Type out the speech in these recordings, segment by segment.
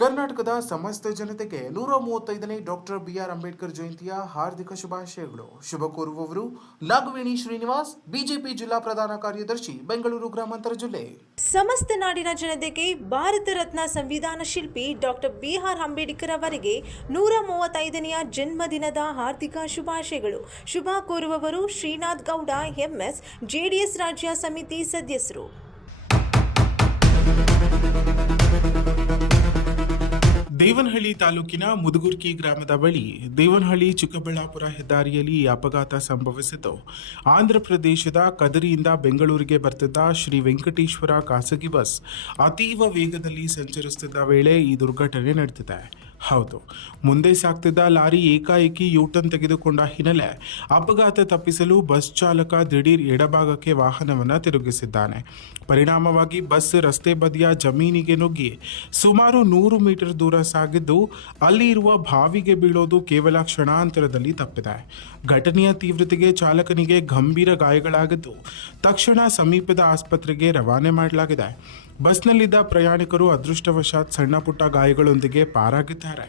ಕರ್ನಾಟಕದ ಸಮಸ್ತ ಜನತೆಗೆ 135ನೇ ಡಾಕ್ಟರ್ ಬಿಆರ್ ಅಂಬೇಡ್ಕರ್ ಜಯಂತಿಯ ಹಾರ್ದಿಕ ಶುಭಾಶಯಗಳು. ಶುಭ ಕೋರುವವರು ನಾಗವೇಣಿ ಶ್ರೀನಿವಾಸ್, ಬಿಜೆಪಿ ಜಿಲ್ಲಾ ಪ್ರಧಾನ ಕಾರ್ಯದರ್ಶಿ, ಬೆಂಗಳೂರು ಗ್ರಾಮಾಂತರ ಜಿಲ್ಲೆ. ಸಮಸ್ತ ನಾಡಿನ ಜನತೆಗೆ ಭಾರತ ರತ್ನ ಸಂವಿಧಾನ ಶಿಲ್ಪಿ ಡಾಕ್ಟರ್ ಬಿಆರ್ ಅಂಬೇಡ್ಕರ್ ಅವರಿಗೆ 135ನೆಯ ಜನ್ಮದಿನದ ಹಾರ್ದಿಕ ಶುಭಾಶಯಗಳು. ಶುಭ ಕೋರುವವರು ಶ್ರೀನಾಥ್ ಗೌಡ ಎಂಎಸ್, ಜೆಡಿಎಸ್ ರಾಜ್ಯ ಸಮಿತಿ ಸದಸ್ಯರು. ದೇವನಹಳ್ಳಿ ತಾಲೂಕಿನ ಮುದುಗುರ್ಕಿ ಗ್ರಾಮದ ಬಳಿ ದೇವನಹಳ್ಳಿ ಚಿಕ್ಕಬಳ್ಳಾಪುರ ಹೆದ್ದಾರಿಯಲ್ಲಿ ಈ ಅಪಘಾತ ಸಂಭವಿಸಿತು. ಆಂಧ್ರಪ್ರದೇಶದ ಕದರಿಯಿಂದ ಬೆಂಗಳೂರಿಗೆ ಬರ್ತಿದ್ದ ಶ್ರೀ ವೆಂಕಟೇಶ್ವರ ಖಾಸಗಿ ಬಸ್ ಅತೀವ ವೇಗದಲ್ಲಿ ಸಂಚರಿಸುತ್ತಿದ್ದ ವೇಳೆ ಈ ದುರ್ಘಟನೆ ನಡೆದಿದೆ. ಹೌದು, ಮುಂದೆ ಸಾಗ್ತಿದ್ದ ಲಾರಿ ಏಕಾಏಕಿ ಯೂಟರ್ನ್ ತೆಗೆದುಕೊಂಡ ಹಿನ್ನೆಲೆ ಅಪಘಾತ ತಪ್ಪಿಸಲು ಬಸ್ ಚಾಲಕ ದಿಢೀರ್ ಎಡಭಾಗಕ್ಕೆ ವಾಹನವನ್ನು ತಿರುಗಿಸಿದ್ದಾನೆ. ಪರಿಣಾಮವಾಗಿ ಬಸ್ ರಸ್ತೆ ಬದಿಯ ಜಮೀನಿಗೆ ನುಗ್ಗಿ ಸುಮಾರು 100 ಮೀಟರ್ ದೂರ ಸಾಗಿದ್ದು ಅಲ್ಲಿ ಇರುವ ಬಾವಿಗೆ ಬೀಳೋದು ಕೇವಲ ಕ್ಷಣಾಂತರದಲ್ಲಿ ತಪ್ಪಿದೆ. ಘಟನೆಯ ತೀವ್ರತೆಗೆ ಚಾಲಕನಿಗೆ ಗಂಭೀರ ಗಾಯಗಳಾಗಿದ್ದು ತಕ್ಷಣ ಸಮೀಪದ ಆಸ್ಪತ್ರೆಗೆ ರವಾನೆ ಮಾಡಲಾಗಿದೆ. ಬಸ್ನಲ್ಲಿದ್ದ ಪ್ರಯಾಣಿಕರು ಅದೃಷ್ಟವಶಾತ್ ಸಣ್ಣ ಪುಟ್ಟ ಗಾಯಗಳೊಂದಿಗೆ ಪಾರಾಗಿದ್ದಾರೆ.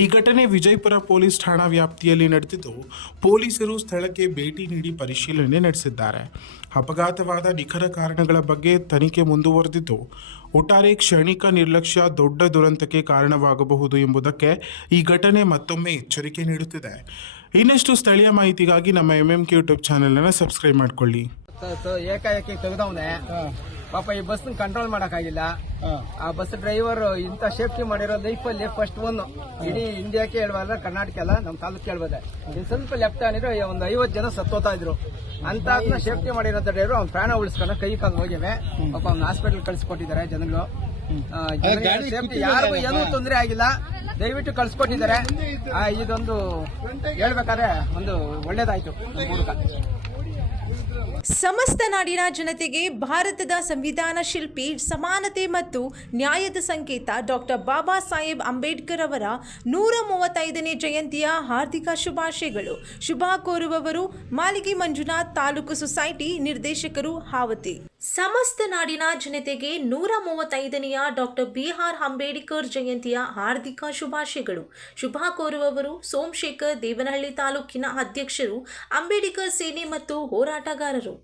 ಈ ಘಟನೆ ವಿಜಯಪುರ ಪೊಲೀಸ್ ಠಾಣಾ ವ್ಯಾಪ್ತಿಯಲ್ಲಿ ನಡೆದಿದ್ದು ಪೊಲೀಸರು ಸ್ಥಳಕ್ಕೆ ಭೇಟಿ ನೀಡಿ ಪರಿಶೀಲನೆ ನಡೆಸಿದ್ದಾರೆ. ಅಪಘಾತವಾದ ನಿಖರ ಕಾರಣಗಳ ಬಗ್ಗೆ ತನಿಖೆ ಮುಂದುವರೆದಿದ್ದು ಒಟ್ಟಾರೆ ಕ್ಷಣಿಕ ನಿರ್ಲಕ್ಷ್ಯ ದೊಡ್ಡ ದುರಂತಕ್ಕೆ ಕಾರಣವಾಗಬಹುದು ಎಂಬುದಕ್ಕೆ ಈ ಘಟನೆ ಮತ್ತೊಮ್ಮೆ ಎಚ್ಚರಿಕೆ ನೀಡುತ್ತಿದೆ. ಇನ್ನಷ್ಟು ಸ್ಥಳೀಯ ಮಾಹಿತಿಗಾಗಿ ನಮ್ಮ MMK ಯೂಟ್ಯೂಬ್ ಚಾನೆಲ್ ಸಬ್ಸ್ಕ್ರೈಬ್ ಮಾಡಿಕೊಳ್ಳಿ. ಏಕಾಏಕಿ ತೆಗೆದವನೆ ಪಾಪ ಈ ಬಸ್ ಕಂಟ್ರೋಲ್ ಮಾಡಕ್ಕಾಗಿಲ್ಲ. ಆ ಬಸ್ ಡ್ರೈವರ್ ಇಂತ ಸೇಫ್ಟಿ ಮಾಡಿರೋ ಲೈಫ್ ಅಲ್ಲಿ ಫಸ್ಟ್ ಒಂದು ಇಡೀ ಇಂಡಿಯಾಕ್ಕೆ ಹೇಳ್ಬಾರ್ದ, ಕರ್ನಾಟಕ ಎಲ್ಲ ನಮ್ಮ ತಾಲೂಕು ಹೇಳ್ಬೋದೆ. ಸ್ವಲ್ಪ ಲೆಫ್ಟ್ ಆಗಿದ್ರೆ ಒಂದು 50 ಜನ ಸತ್ತೋತಾ ಇದ್ರು. ಅಂತ ಸೇಫ್ಟಿ ಮಾಡಿರೋ ಡ್ರೈವರ್ ಅವ್ನ ಪ್ರಾಣ ಉಳಿಸ್ಕೊಂಡು ಕೈ ಕಾಲು ಹೋಗಿವೆ. ಪಾಪ ಅವ್ನ ಹಾಸ್ಪಿಟಲ್ ಕಳಿಸ್ಕೊಟ್ಟಿದ್ದಾರೆ ಜನಗಳು. ಸೇಫ್ಟಿ ಯಾರಿಗೂ ಏನೂ ತೊಂದರೆ ಆಗಿಲ್ಲ, ದಯವಿಟ್ಟು ಕಳ್ಸಿಕೊಟ್ಟಿದ್ದಾರೆ. ಇದೊಂದು ಹೇಳ್ಬೇಕಾದ್ರೆ ಒಂದು ಒಳ್ಳೇದಾಯ್ತು ಮೂಲಕ. ಸಮಸ್ತ ನಾಡಿನ ಜನತೆಗೆ ಭಾರತದ ಸಂವಿಧಾನ ಶಿಲ್ಪಿ, ಸಮಾನತೆ ಮತ್ತು ನ್ಯಾಯದ ಸಂಕೇತ ಡಾಕ್ಟರ್ ಬಾಬಾ ಸಾಹೇಬ್ ಅಂಬೇಡ್ಕರ್ ಅವರ 135ನೇ ಜಯಂತಿಯ ಹಾರ್ದಿಕ ಶುಭಾಶಯಗಳು. ಶುಭ ಕೋರುವವರು ಮಾಲಿಗಿ ಮಂಜುನಾಥ್, ತಾಲೂಕು ಸೊಸೈಟಿ ನಿರ್ದೇಶಕರು, ಹಾವತಿ. ಸಮಸ್ತ ನಾಡಿನ ಜನತೆಗೆ 135ನೆಯ ಡಾಕ್ಟರ್ ಬಿಆರ್ ಅಂಬೇಡ್ಕರ್ ಜಯಂತಿಯ ಹಾರ್ದಿಕ ಶುಭಾಶಯಗಳು. ಶುಭ ಕೋರುವವರು ಸೋಮಶೇಖರ್, ದೇವನಹಳ್ಳಿ ತಾಲೂಕಿನ ಅಧ್ಯಕ್ಷರು, ಅಂಬೇಡ್ಕರ್ ಸೇನೆ ಮತ್ತು ಹೋರಾಟಗಾರರು.